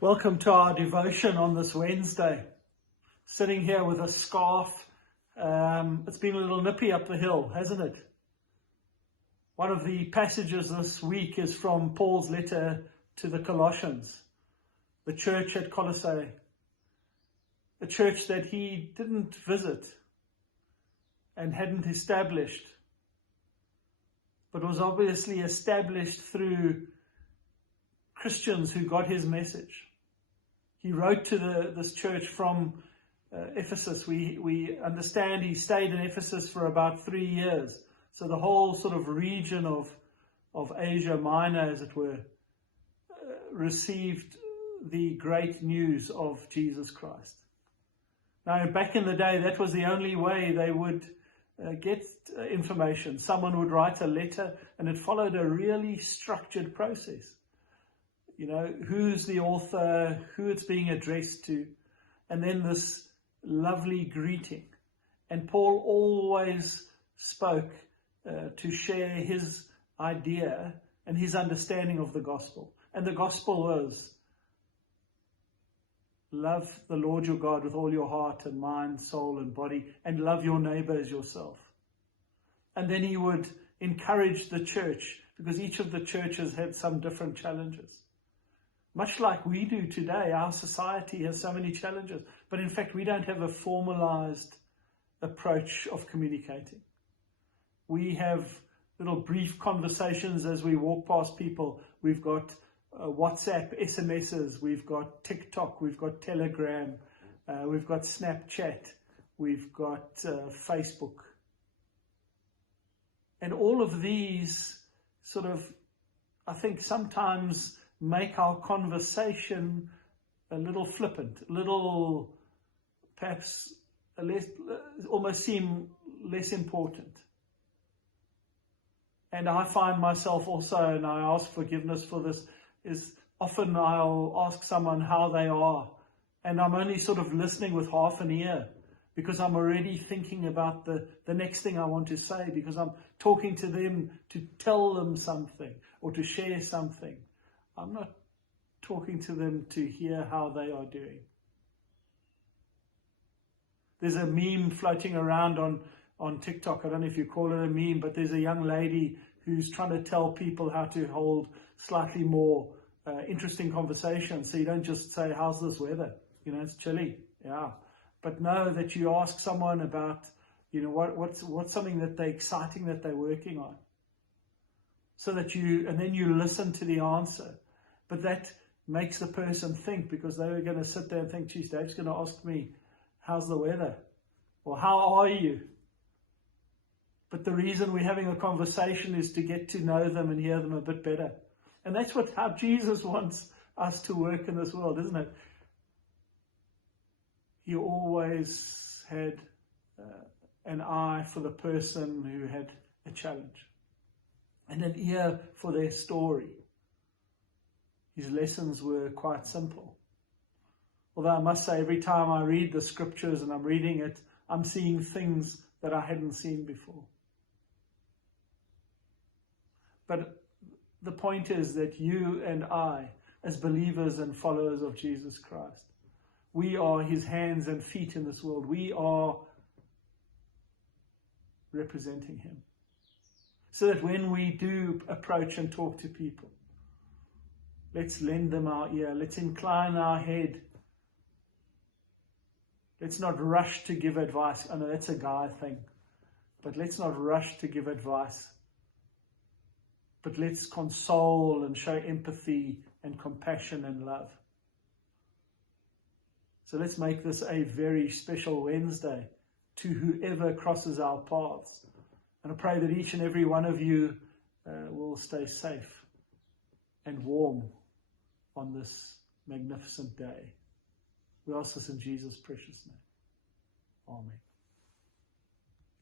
Welcome to our devotion on this Wednesday. Sitting here with a scarf. It's been a little nippy up the hill, hasn't it? One of the passages this week is from Paul's letter to the Colossians, the church at Colossae, a church that he didn't visit and hadn't established, but was obviously established through Christians who got his message. He wrote to this church from Ephesus. We understand he stayed in Ephesus for about 3 years. So the whole sort of region of Asia Minor, as it were, received the great news of Jesus Christ. Now, back in the day, that was the only way they would get information. Someone would write a letter, and it followed a really structured process. You know, who's the author, who it's being addressed to, and then this lovely greeting. And Paul always spoke to share his idea and his understanding of the gospel. And the gospel was, love the Lord your God with all your heart and mind, soul and body, and love your neighbor as yourself. And then he would encourage the church, because each of the churches had some different challenges. Much like we do today, our society has so many challenges, but in fact we don't have a formalized approach of communicating. We have little brief conversations as we walk past people. We've got WhatsApp, SMSs, we've got TikTok, we've got Telegram, we've got Snapchat, we've got Facebook. And all of these sort of, I think sometimes make our conversation a little flippant, a little, perhaps almost seem less important. And I find myself also, and I ask forgiveness for this, is often I'll ask someone how they are, and I'm only sort of listening with half an ear, because I'm already thinking about the next thing I want to say, because I'm talking to them to tell them something or to share something. I'm not talking to them to hear how they are doing. There's a meme floating around on TikTok. I don't know if you call it a meme, but there's a young lady who's trying to tell people how to hold slightly more interesting conversations. So you don't just say, how's this weather? You know, it's chilly. Yeah. But know that you ask someone about, you know, what's something that they're exciting that they're working on. So that and then you listen to the answer. But that makes the person think, because they were going to sit there and think, geez, Dave's going to ask me, how's the weather? Or how are you? But the reason we're having a conversation is to get to know them and hear them a bit better. And that's how Jesus wants us to work in this world, isn't it? He always had an eye for the person who had a challenge and an ear for their story. His lessons were quite simple. Although I must say, every time I read the scriptures and I'm reading it, I'm seeing things that I hadn't seen before. But the point is that you and I, as believers and followers of Jesus Christ, we are his hands and feet in this world. We are representing him. So that when we do approach and talk to people, let's lend them our ear. Let's incline our head. Let's not rush to give advice. I know that's a guy thing. But let's not rush to give advice. But let's console and show empathy and compassion and love. So let's make this a very special Wednesday to whoever crosses our paths. And I pray that each and every one of you will stay safe and warm on this magnificent day. We ask this in Jesus' precious name. Amen.